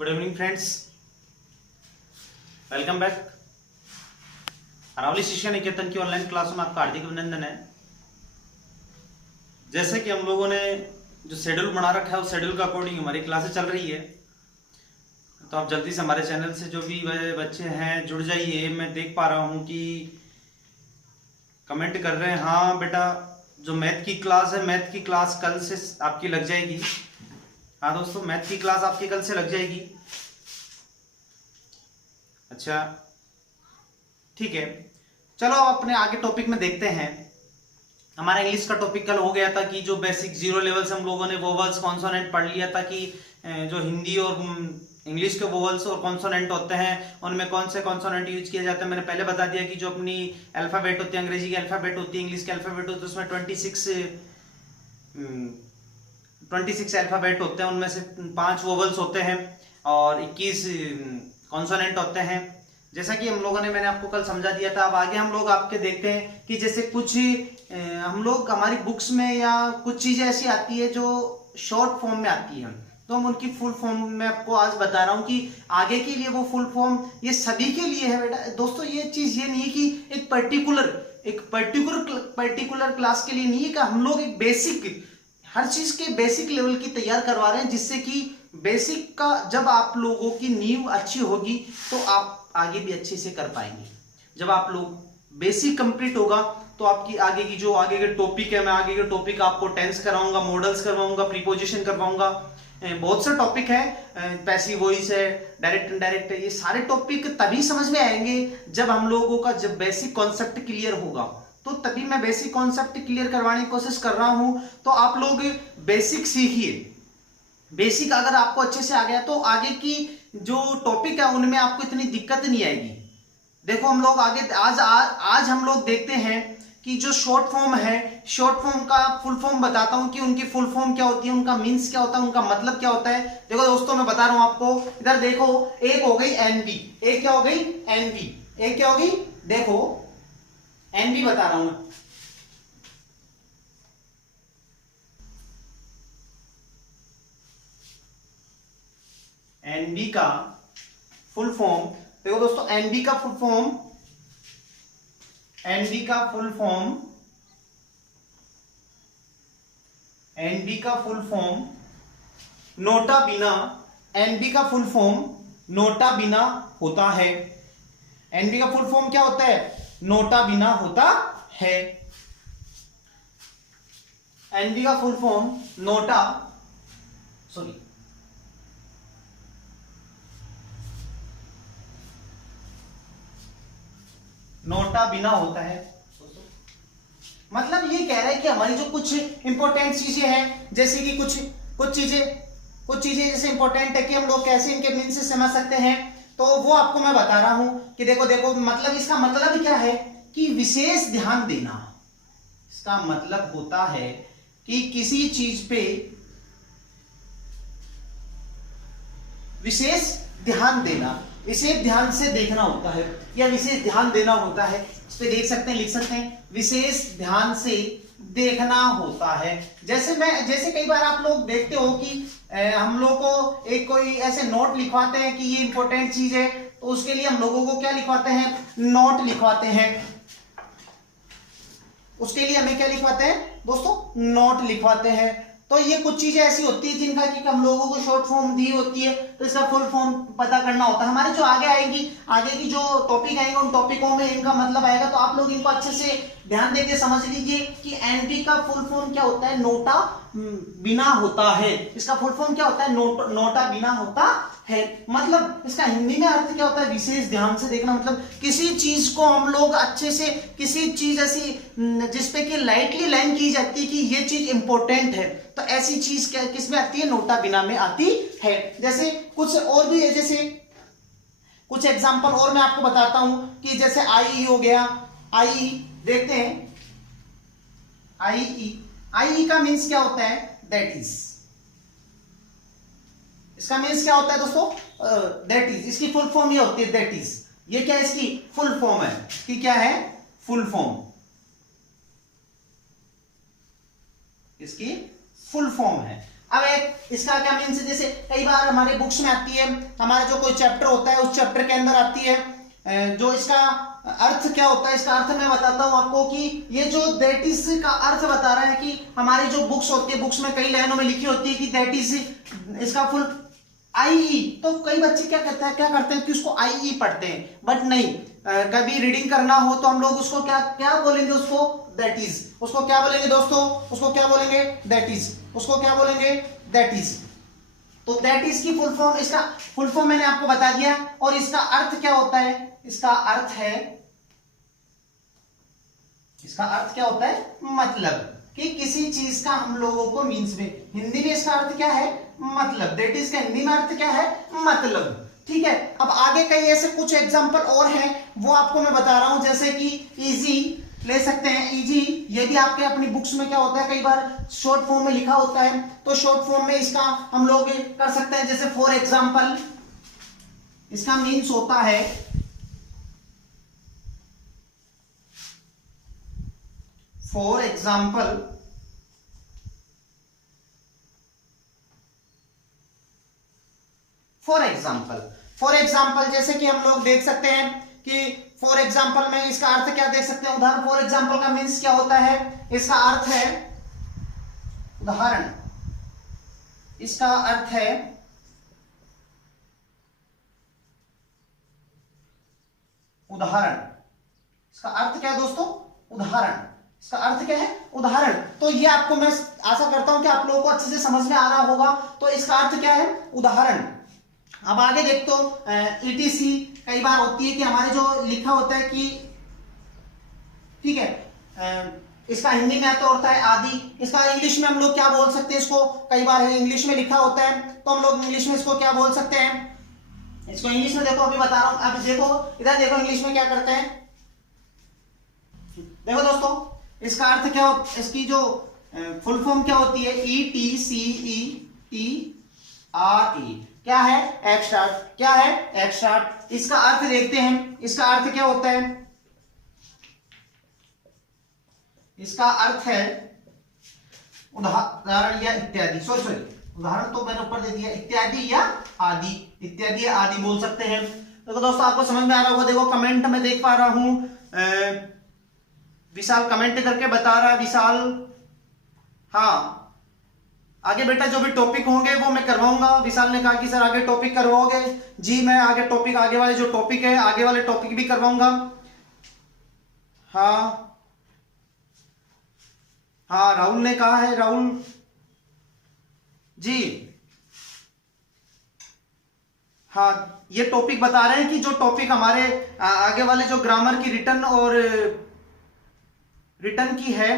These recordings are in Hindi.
Good evening friends, welcome back. Aravali Shiksha Niketan की ऑनलाइन क्लासों में आपका हार्दिक अभिनंदन है। जैसे कि हम लोगों ने जो शेड्यूल बना रखा है उस शेड्यूल के अकॉर्डिंग हमारी क्लासेस चल रही है, तो आप जल्दी से हमारे चैनल से जो भी बच्चे हैं जुड़ जाइए। मैं देख पा रहा हूँ कि कमेंट कर रहे हैं, हाँ बेटा जो मैथ की क्लास है, मैथ की क्लास कल से आपकी लग जाएगी। हाँ दोस्तों, मैथ की क्लास आपकी कल से लग जाएगी। अच्छा ठीक है, चलो अब अपने आगे टॉपिक में देखते हैं। हमारा इंग्लिश का टॉपिक कल हो गया था कि जो बेसिक जीरो लेवल से हम लोगों ने वोवल्स कॉन्सोनेंट पढ़ लिया था कि जो हिंदी और इंग्लिश के वोवल्स और कॉन्सोनेंट होते हैं उनमें कौन से कॉन्सोनेंट यूज किया जाता है। मैंने पहले बता दिया कि जो अपनी अल्फाबेट होती है, अंग्रेजी की अल्फाबेट होती है, इंग्लिश की अल्फाबेट होती है, उसमें 26 अल्फाबेट होते हैं, उनमें से 5 वोवल्स होते हैं और 21 कॉन्सोनेंट होते हैं। जैसा कि मैंने आपको कल समझा दिया था। अब आगे हम लोग आपके देखते हैं कि जैसे कुछ हम लोग हमारी बुक्स में या कुछ चीजें ऐसी आती है जो शॉर्ट फॉर्म में आती है, तो हम उनकी फुल फॉर्म में आपको आज बता रहा हूं कि आगे के लिए वो फुल फॉर्म ये सभी के लिए है बेटा। दोस्तों ये चीज ये नहीं है कि एक पर्टिकुलर क्लास के लिए नहीं है, कि हम लोग एक बेसिक हर चीज के बेसिक लेवल की तैयार करवा रहे हैं, जिससे कि बेसिक का जब आप लोगों की नींव अच्छी होगी तो आप आगे भी अच्छे से कर पाएंगे। जब आप लोग बेसिक कंप्लीट होगा तो आपकी आगे की जो आगे के टॉपिक है, मैं आगे के टॉपिक आपको टेंस कराऊंगा, मॉडल्स करवाऊंगा, प्रीपोजिशन करवाऊंगा, बहुत से टॉपिक है, पैसिव वॉइस है, डायरेक्ट इनडायरेक्ट है। ये सारे टॉपिक तभी समझ में आएंगे जब हम लोगों का जब बेसिक कॉन्सेप्ट क्लियर होगा। तो तभी मैं बेसिक कॉन्सेप्ट क्लियर करवाने की कोशिश कर रहा हूं। तो आप लोग बेसिक सीखिए। बेसिक अगर आपको अच्छे से आ गया तो आगे की जो टॉपिक है उनमें आपको इतनी दिक्कत नहीं आएगी। देखो हम लोग आगे आज हम लोग देखते हैं कि जो शॉर्ट फॉर्म है, शॉर्ट फॉर्म का फुल फॉर्म बताता हूं कि उनकी फुल फॉर्म क्या होती है, उनका मीन्स क्या होता है, उनका मतलब क्या होता है। देखो दोस्तों मैं बता रहा हूं आपको, इधर देखो, एक हो गई एनबी, एक क्या हो गई एनबी, एक क्या होगी, देखो एनबी बता रहा हूं। एनबी का फुल फॉर्म देखो दोस्तों, एनबी का फुल फॉर्म, एनबी का फुल फॉर्म, एनबी का फुल फॉर्म नोटा बिना, एनबी का फुल फॉर्म नोटा बिना होता है। एनबी का फुल फॉर्म क्या होता है, नोटा बिना होता है। एनबी का फुल फॉर्म नोटा नोटा बिना होता है। मतलब ये कह रहा है कि हमारी जो कुछ इंपॉर्टेंट चीजें हैं, जैसे कि कुछ चीजें जैसे इंपॉर्टेंट है कि हम लोग कैसे इनके मीन से समझ सकते हैं, तो वो आपको मैं बता रहा हूं कि देखो मतलब इसका मतलब क्या है कि विशेष ध्यान देना। इसका मतलब होता है कि किसी चीज पे विशेष ध्यान देना, विशेष ध्यान से देखना होता है या विशेष ध्यान देना होता है। इस पे देख सकते हैं, लिख सकते हैं, विशेष ध्यान से देखना होता है। जैसे कई बार आप लोग देखते हो कि हम लोग को एक कोई ऐसे नोट लिखवाते हैं कि ये इंपॉर्टेंट चीज है, तो उसके लिए हम लोगों को क्या लिखवाते हैं, नोट लिखवाते हैं। उसके लिए हमें क्या लिखवाते हैं दोस्तों, नोट लिखवाते हैं। तो ये कुछ चीजें ऐसी होती है जिनका कि हम लोगों को शॉर्ट फॉर्म दी होती है, तो इसका फुल फॉर्म पता करना होता है। हमारे जो आगे आएगी, आगे की जो टॉपिक आएंगे उन टॉपिकों में इनका मतलब आएगा, तो आप लोग इनको अच्छे से ध्यान देके समझ लीजिए कि एनबी का फुल फॉर्म क्या होता है, नोटा बिना होता है। इसका फुल फॉर्म क्या होता है, नोटा बिना होता है। मतलब इसका हिंदी में अर्थ क्या होता है, विशेष ध्यान से देखना। मतलब किसी चीज को हम लोग अच्छे से, किसी चीज ऐसी जिसपे कि लाइटली लाइन की जाती है कि ये चीज इंपॉर्टेंट है, तो ऐसी चीज क्या किस में आती है, नोटा बिना में आती है। जैसे कुछ और भी है, जैसे कुछ एग्जांपल और मैं आपको बताता हूं कि जैसे आई हो गया, आई देखते हैं, आई का मीन्स क्या होता है, दैट इज। इसका मीन्स क्या होता है दोस्तों, दैट इज। इसकी फुल फॉर्म ये होती है दैट इज। ये क्या इसकी फुल फॉर्म है, कि क्या है, फुल फॉर्म, इसकी फुल फॉर्म है। अब एक इसका क्या मीन्स, जैसे कई बार हमारे बुक्स में आती है, हमारा जो कोई चैप्टर होता है उस चैप्टर के अंदर आती है जो इसका अर्थ क्या होता है। इसका अर्थ मैं बताता हूं आपको कि ये जो दैट इज का अर्थ बता रहा है कि हमारी जो बुक्स होती है, बुक्स में कई लाइनों में लिखी होती है कि दैट इज इसका फुल आईई। तो कई बच्चे क्या करते हैं कि उसको आईई पढ़ते हैं, बट नहीं, कभी रीडिंग करना हो तो हम लोग उसको क्या बोलेंगे, उसको दैट इज। उसको क्या बोलेंगे दोस्तों, उसको क्या बोलेंगे, दैट इज। उसको क्या बोलेंगे, दैट इज। तो दैट इज की फुल फॉर्म, इसका फुल फॉर्म मैंने आपको बता दिया। और इसका अर्थ क्या होता है, इसका अर्थ क्या होता है, मतलब कि किसी चीज का हम लोगों को मीन्स में, हिंदी में इसका अर्थ क्या है, मतलब। दैट इज का हिंदी में अर्थ क्या है, मतलब। ठीक है, अब आगे कई ऐसे कुछ एग्जांपल और हैं, वो आपको मैं बता रहा हूं। जैसे कि इजी ले सकते हैं, इजी। ये भी आपके अपनी बुक्स में क्या होता है, कई बार शॉर्ट फॉर्म में लिखा होता है, तो शॉर्ट फॉर्म में इसका हम लोग कर सकते हैं। जैसे फॉर एग्जांपल, इसका मीन्स होता है फॉर एग्जाम्पल, फॉर एग्जाम्पल जैसे कि हम लोग देख सकते हैं कि फॉर एग्जाम्पल में इसका अर्थ क्या देख सकते हैं, उदाहरण। फॉर एग्जाम्पल का मीन्स क्या होता है, इसका अर्थ है उदाहरण। इसका अर्थ है उदाहरण। इसका अर्थ क्या है दोस्तों, उदाहरण। इसका अर्थ क्या है, उदाहरण। तो ये आपको मैं आशा करता हूं कि आप लोगों को अच्छे से समझ में आ रहा होगा। तो इसका अर्थ क्या है, उदाहरण। अब आगे देख तो ईटीसी कई बार होती है कि हमारे जो लिखा होता है कि, ठीक है, इसका हिंदी में तो होता है आदि। इसका इंग्लिश में हम लोग क्या बोल सकते हैं, इसको कई बार इंग्लिश में लिखा होता है तो हम लोग इंग्लिश में इसको क्या बोल सकते हैं। इसको इंग्लिश में देखो, अभी बता रहा हूं। अब देखो इधर देखो, इंग्लिश में क्या करते हैं, देखो दोस्तों, इसका अर्थ क्या हो, इसकी जो फुल फॉर्म क्या होती है, ETCETRE। क्या है, एक्सट्राक्ट। क्या है, एक्सट्राक्ट। इसका अर्थ देखते हैं, इसका अर्थ क्या होता है, इसका अर्थ है उदाहरण या इत्यादि। सॉरी उदाहरण तो मैंने ऊपर दे दिया, इत्यादि या आदि। इत्यादि या आदि बोल सकते हैं। तो दोस्तों आपको समझ में आ रहा होगा। देखो कमेंट में देख पा रहा हूं, विशाल कमेंट करके बता रहा है, विशाल। हाँ, आगे बेटा जो भी टॉपिक होंगे वो मैं करवाऊंगा। विशाल ने कहा कि सर आगे टॉपिक करवाओगे। जी मैं आगे टॉपिक, आगे वाले जो टॉपिक है, आगे वाले टॉपिक भी करवाऊंगा। हाँ हाँ, राहुल ने कहा है, राहुल जी। हाँ, ये टॉपिक बता रहे हैं कि जो टॉपिक हमारे आगे वाले जो ग्रामर की रिटर्न और रिटर्न की है,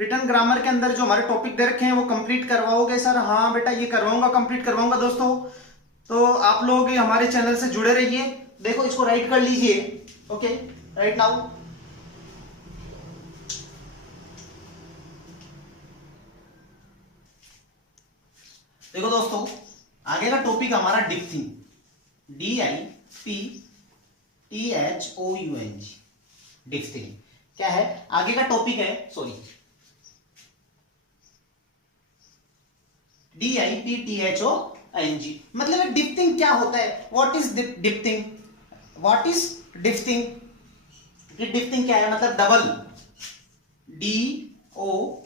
रिटर्न ग्रामर के अंदर जो हमारे टॉपिक दे रखे हैं वो कंप्लीट करवाओगे सर। हाँ बेटा ये करवाऊंगा, कंप्लीट करवाऊंगा दोस्तों। तो आप लोग हमारे चैनल से जुड़े रहिए। देखो इसको राइट कर लीजिए, ओके, राइट नाउ। देखो दोस्तों, आगे का टॉपिक हमारा डिप्थिंग, DIPTHOUNG, डिप्थिंग क्या है, आगे का टॉपिक है। सॉरी, DIPTHOUNG मतलब डिप्थिंग क्या होता है, व्हाट इज डिप्थिंग, व्हाट इज डिप्थिंग। डिप्थिंग क्या है, मतलब डबल, DOUBLE,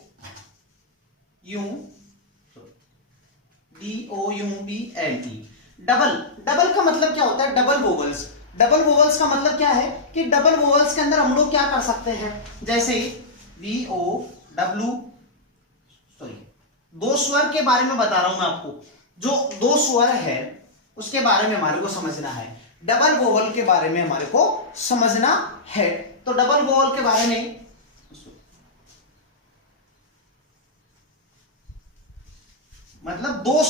डबल। डबल का मतलब क्या होता है, डबल वोवल्स। डबल वोवल्स का मतलब क्या है कि डबल वोवल्स के अंदर हम लोग क्या कर सकते हैं, जैसे VOW, सॉरी, दो स्वर के बारे में बता रहा हूं मैं आपको। जो दो स्वर है उसके बारे में हमारे को समझना है, डबल वोवल के बारे में हमारे को समझना है। तो डबल वोवल के बारे में, मतलब दो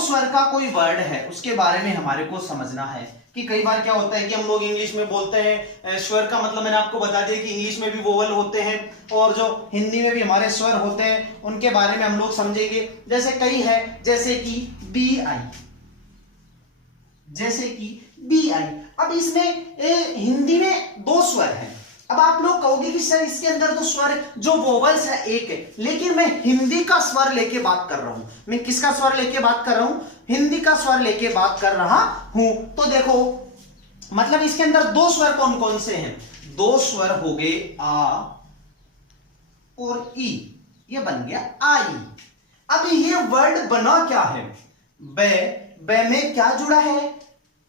स्वर का कोई वर्ड है उसके बारे में हमारे को समझना है। कि कई बार क्या होता है कि हम लोग इंग्लिश में बोलते हैं, स्वर का मतलब मैंने आपको बता दिया कि इंग्लिश में भी वोवल होते हैं और जो हिंदी में भी हमारे स्वर होते हैं उनके बारे में हम लोग समझेंगे। जैसे कई है, जैसे कि BI, जैसे कि BI। अब इसमें हिंदी में दो स्वर हैं, अब आप लोग कहोगे कि सर इसके अंदर तो स्वर जो वोवल्स है एक है, लेकिन मैं हिंदी का स्वर लेके बात कर रहा हूं। मैं किसका स्वर लेके बात कर रहा हूं? हिंदी का स्वर लेके बात कर रहा हूं। तो देखो मतलब इसके अंदर दो स्वर कौन कौन से हैं? दो स्वर हो गए आ और ई, ये बन गया आई। अब ये वर्ड बना क्या है? बे, बे में क्या जुड़ा है?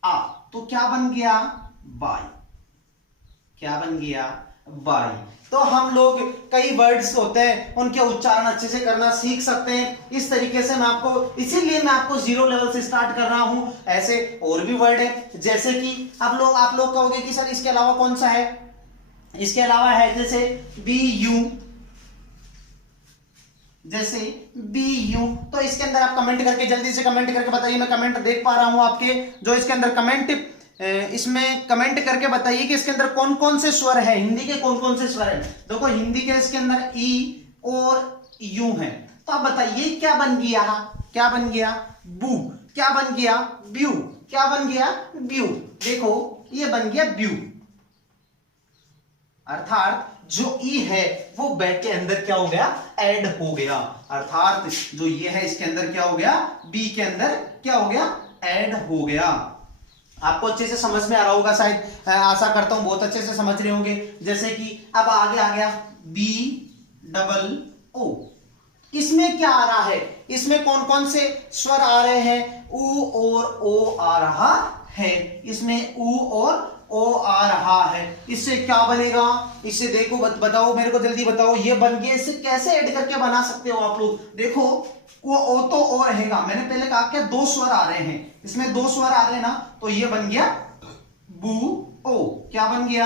आ, तो क्या बन गया? बाई। क्या बन गया? बाई। तो हम लोग कई वर्ड्स होते हैं उनके उच्चारण अच्छे से करना सीख सकते हैं इस तरीके से। मैं आपको इसीलिए मैं आपको जीरो लेवल से स्टार्ट कर रहा हूं। ऐसे और भी वर्ड है जैसे कि आप लोग कहोगे कि सर इसके अलावा कौन सा है? इसके अलावा है जैसे बी यू, जैसे बी यू। तो इसके अंदर आप कमेंट करके जल्दी से कमेंट करके बताइए, मैं कमेंट देख पा रहा हूं आपके, जो इसके अंदर कमेंट, इसमें कमेंट करके बताइए कि इसके अंदर कौन कौन से स्वर है, हिंदी के कौन कौन से स्वर है। देखो हिंदी के इसके अंदर ई और यू है। तो आप बताइए क्या बन गया? क्या बन गया? बू। क्या बन गया? ब्यू। क्या बन गया? ब्यू। देखो ये बन गया ब्यू। अर्थात जो ई है वो बे के अंदर क्या हो गया? ऐड हो गया। अर्थात जो ये है इसके अंदर क्या हो गया? बी के अंदर क्या हो गया? ऐड हो गया। आपको अच्छे से समझ में आ रहा होगा शायद, आशा करता हूं बहुत अच्छे से समझ रहे होंगे। जैसे कि अब आगे आ गया बी डबल ओ। इसमें क्या आ रहा है? इसमें कौन कौन से स्वर आ रहे हैं? ऊ और ओ आ रहा है। इसमें ऊ और ओ आ रहा है। इससे क्या बनेगा? इससे देखो बताओ मेरे को, जल्दी बताओ। ये बन गया। इससे कैसे ऐड करके बना सकते हो आप लोग? देखो वो ओ तो ओ रहेगा। मैंने पहले कहा क्या दो स्वर आ रहे हैं, इसमें दो स्वर आ रहे हैं ना, तो ये बन गया बू ओ। क्या बन गया?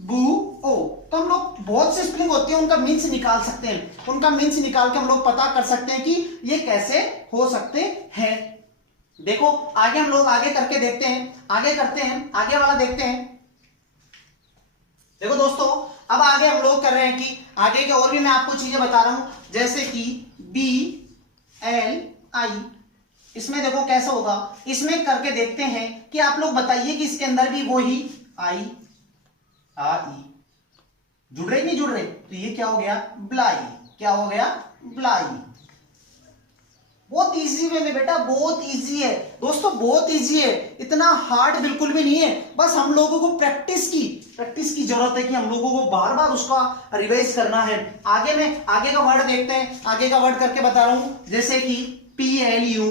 बू ओ। तो हम लोग बहुत सी स्पेलिंग होती है उनका मीन्स निकाल सकते हैं। उनका मीन्स निकाल के हम लोग पता कर सकते हैं कि ये कैसे हो सकते हैं। देखो आगे हम लोग आगे करके देखते हैं, आगे करते हैं, आगे वाला देखते हैं। देखो दोस्तों अब आगे हम लोग कर रहे हैं कि आगे के और भी मैं आपको चीजें बता रहा हूं, जैसे कि बी एल आई। इसमें देखो कैसा होगा, इसमें करके देखते हैं कि आप लोग बताइए कि इसके अंदर भी वो ही आई आ ई जुड़ रहे नहीं जुड़ रहे? तो ये क्या हो गया? ब्लाई। क्या हो गया? ब्लाई। बहुत इजी वे में बेटा, बहुत इजी है दोस्तों, बहुत इजी है, इतना हार्ड बिल्कुल भी नहीं है। बस हम लोगों को प्रैक्टिस की जरूरत है कि हम लोगों को बार बार उसका रिवाइज करना है। आगे में आगे का वर्ड देखते हैं, आगे का वर्ड करके बता रहा हूं, जैसे कि पी एल यू।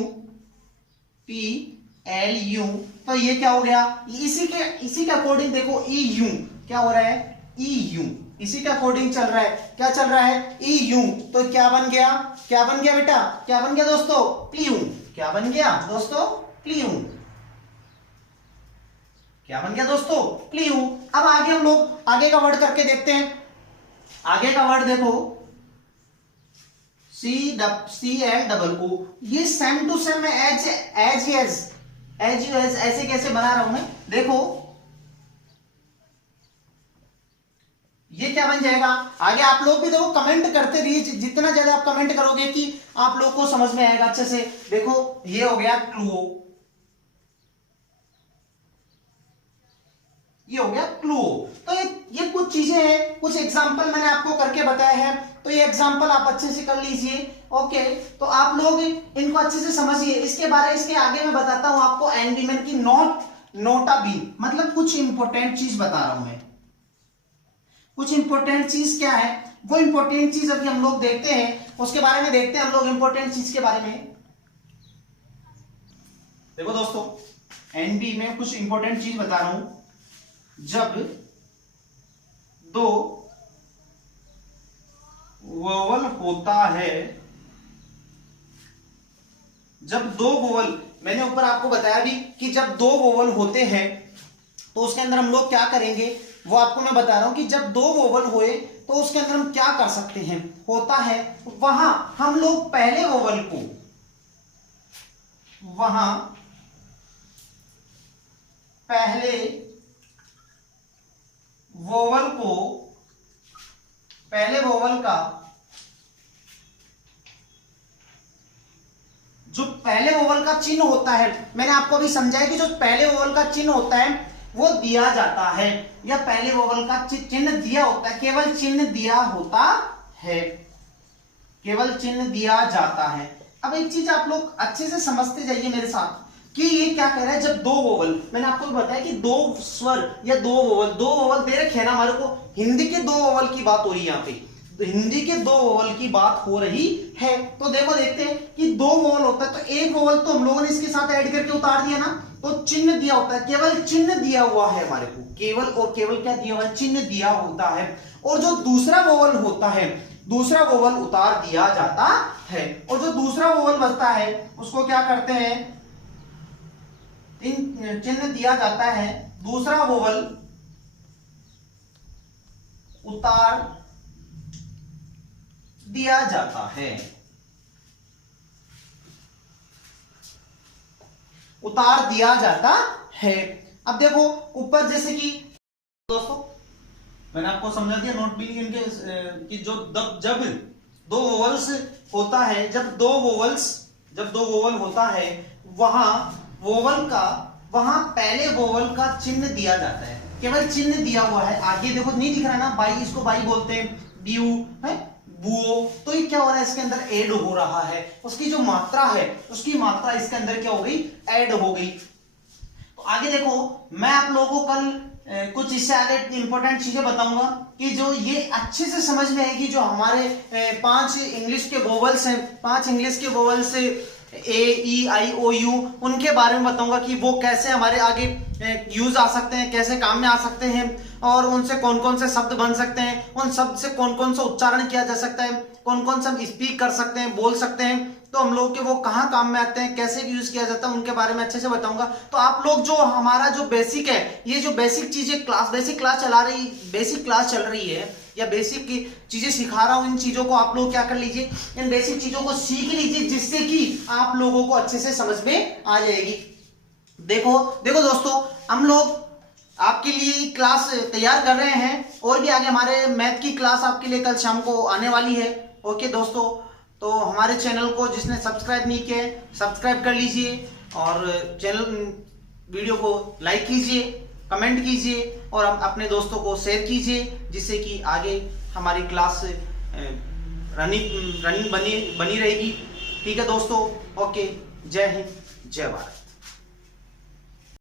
तो ये क्या हो गया? इसी के अकॉर्डिंग देखो ई यू क्या हो रहा है? ई यू इसी के अकॉर्डिंग चल रहा है। क्या चल रहा है? E U. तो क्या बन गया? क्या बन गया बेटा? क्या बन गया दोस्तों? प्लीयू। क्या बन गया दोस्तों? प्लीयू। क्या बन गया दोस्तों? प्लीयू। अब आगे हम लोग आगे का वर्ड करके देखते हैं। आगे का वर्ड देखो सी एल डबल ओ। ये सेम टू सेम है, एज ऐसे कैसे बना रहा हूं मैं? देखो ये क्या बन जाएगा? आगे आप लोग भी देखो कमेंट करते रहिए, जितना ज्यादा आप कमेंट करोगे कि आप लोग को समझ में आएगा अच्छे से। देखो ये हो गया क्लूओ, ये हो गया क्लूओ। तो ये कुछ चीजें हैं, कुछ एग्जांपल मैंने आपको करके बताया है, तो ये एग्जांपल आप अच्छे से कर लीजिए। ओके, तो आप लोग इनको अच्छे से समझिए। इसके आगे मैं बताता हूं आपको एंडीमेन की नोटा बीन, मतलब कुछ इंपॉर्टेंट चीज बता रहा हूं मैं। कुछ इंपॉर्टेंट चीज क्या है? वो इंपॉर्टेंट चीज अभी हम लोग देखते हैं, उसके बारे में देखते हैं हम लोग इंपॉर्टेंट चीज के बारे में। देखो दोस्तों एनबी में कुछ इंपॉर्टेंट चीज बता रहा हूं। जब दो वोवल होता है, जब दो वोवल, मैंने ऊपर आपको बताया भी कि जब दो वोवल होते हैं तो उसके अंदर हम लोग क्या करेंगे, वो आपको मैं बता रहा हूं कि जब दो वोवल होए तो उसके अंदर हम क्या कर सकते हैं। होता है वहां हम लोग पहले वोवल को, वहां पहले वोवल का जो पहले वोवल का चिन्ह होता है, मैंने आपको अभी समझाया कि जो पहले वोवल का चिन्ह होता है वो दिया जाता है, या पहले वोवल का चिन्ह दिया होता है, केवल चिन्ह दिया होता है, केवल चिन्ह दिया जाता है। अब एक चीज आप लोग अच्छे से समझते जाइए मेरे साथ कि ये क्या कह रहा है। जब दो वोवल, मैंने आपको बताया कि दो स्वर या दो वोवल दे रखे हैं ना हमारे को, हिंदी के दो वोवल की बात हो रही है यहाँ पे, तो हिंदी के दो वोवल की बात हो रही है। तो देखो देखते हैं कि दो वोवल होता है, तो एक वोवल तो हम लोगों ने इसके साथ ऐड करके उतार दिया ना, तो चिन्ह दिया होता है, केवल चिन्ह दिया हुआ है हमारे को, केवल और केवल क्या दिया हुआ है, चिन्ह दिया होता है। और जो दूसरा वोवल होता है, दूसरा वोवल उतार दिया जाता है, और जो दूसरा वोवल बचता है उसको क्या करते हैं, चिन्ह दिया जाता है, दूसरा वोवल उतार दिया जाता है, उतार दिया जाता है। अब देखो ऊपर जैसे कि दोस्तों मैंने आपको समझा दिया नोट भी इनके कि जो जब दो वोवल्स होता है, जब दो वोवल होता है, वहां पहले वोवल का चिन्ह दिया जाता है, केवल चिन्ह दिया हुआ है। आगे देखो नहीं दिख रहा ना, बाई, इसको बाई बोलते हैं, ब्यू है, बुओ, तो ये क्या हो रहा है, इसके अंदर ऐड हो रहा है, उसकी जो मात्रा है, उसकी मात्रा इसके अंदर क्या हो गई, ऐड हो गई। तो आगे देखो मैं आप लोगों को कल कुछ इससे आगे इंपॉर्टेंट चीजें बताऊंगा कि जो ये अच्छे से समझ में है कि जो हमारे 5 इंग्लिश के वोवल्स हैं, 5 इंग्लिश के vowels A E I O you, उनके बारे में बताऊंगा कि वो कैसे हमारे आगे यूज आ सकते हैं, कैसे काम में आ सकते हैं, और उनसे कौन कौन से शब्द बन सकते हैं, उन शब्द से कौन कौन सा उच्चारण किया जा सकता है, कौन कौन सा हम स्पीक कर सकते हैं, बोल सकते हैं, तो हम लोग के वो कहाँ काम में आते हैं, कैसे यूज किया जाता है, उनके बारे में अच्छे से बताऊंगा। तो आप लोग जो हमारा जो बेसिक है, ये जो बेसिक चीजें बेसिक क्लास चल रही है या बेसिक की चीजें सिखा रहा हूं, इन चीजों को आप लोग क्या कर लीजिए, इन बेसिक चीजों को सीख लीजिए, जिससे कि आप लोगों को अच्छे से समझ में आ जाएगी। देखो दोस्तों, हम लोग आपके लिए क्लास तैयार कर रहे हैं, और भी आगे हमारे मैथ की क्लास आपके लिए कल शाम को आने वाली है। ओके दोस्तों, तो हमारे चैनल को जिसने सब्सक्राइब नहीं किया है, सब्सक्राइब कर लीजिए, और वीडियो को लाइक कीजिए, कमेंट कीजिए, और अपने दोस्तों को शेयर कीजिए, जिससे कि आगे हमारी क्लास रनिंग बनी रहेगी। ठीक है दोस्तों, ओके, जय हिंद, जय भारत।